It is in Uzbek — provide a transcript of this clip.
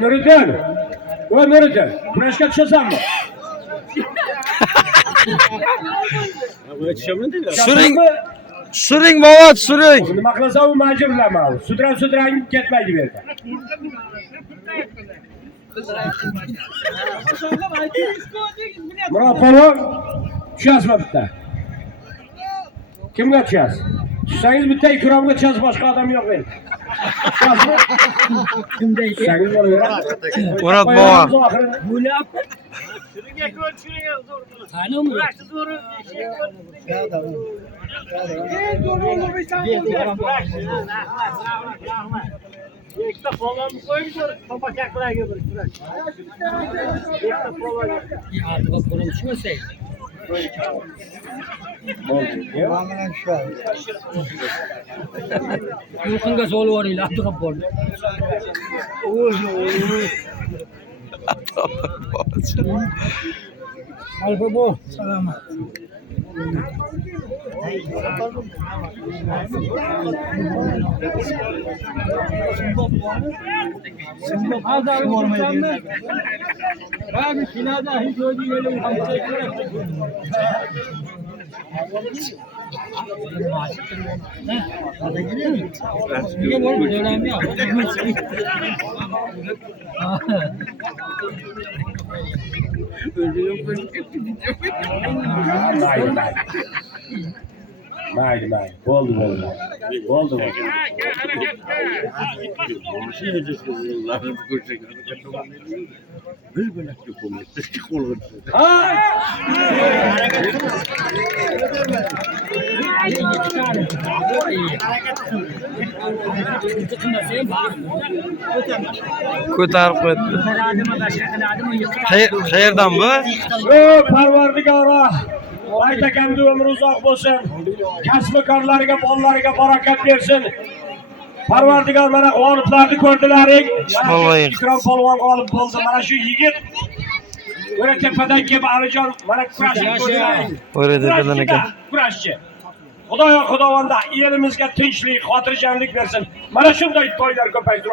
Nuriddin. Voy Nuriddin, kurashga tushasanmi? Suring bova, suring. Nima qilasan, u majburlaman. Sudrang ketmaydi bu yerda. Murod polvon, tushasizmi bitta? Kimga tushasiz? Tushsangiz bitta ikromga tushasiz, boshqa odam yo'q endi. Tushasizmi? Tushsangiz bo'laveradi. Murod bova. Ikkita polvonni qo'yib ko'rib, to'paklarga bir kurash. Ikkita polvon. Altıga qo'lim tushmasa. Yo'qinga solib yuboringlar, altıga bo'ldi. Alfa bu. Salomat. Mayli. Bo'ldi. Ko'tarib qo'ydi. Qayerdan bu? Parvardigoro, aytakamda umri uzoq bo'lsin. Kasb-korlariga, bolalariga barakat bersin. Parvardigor mana g'oliblarni ko'rdilaring. Ikrom polvon g'olib bo'ldi. Mana shu yigit o'ra tepadan kelib Alijon mana kurashni ko'rdilaring. O'ra tepadan ekan. Kurashchi. Xudoyo xudovanda elimizga tinchlik, xotirjamlik bersin. Mana shunday to'ylar ko'paysin.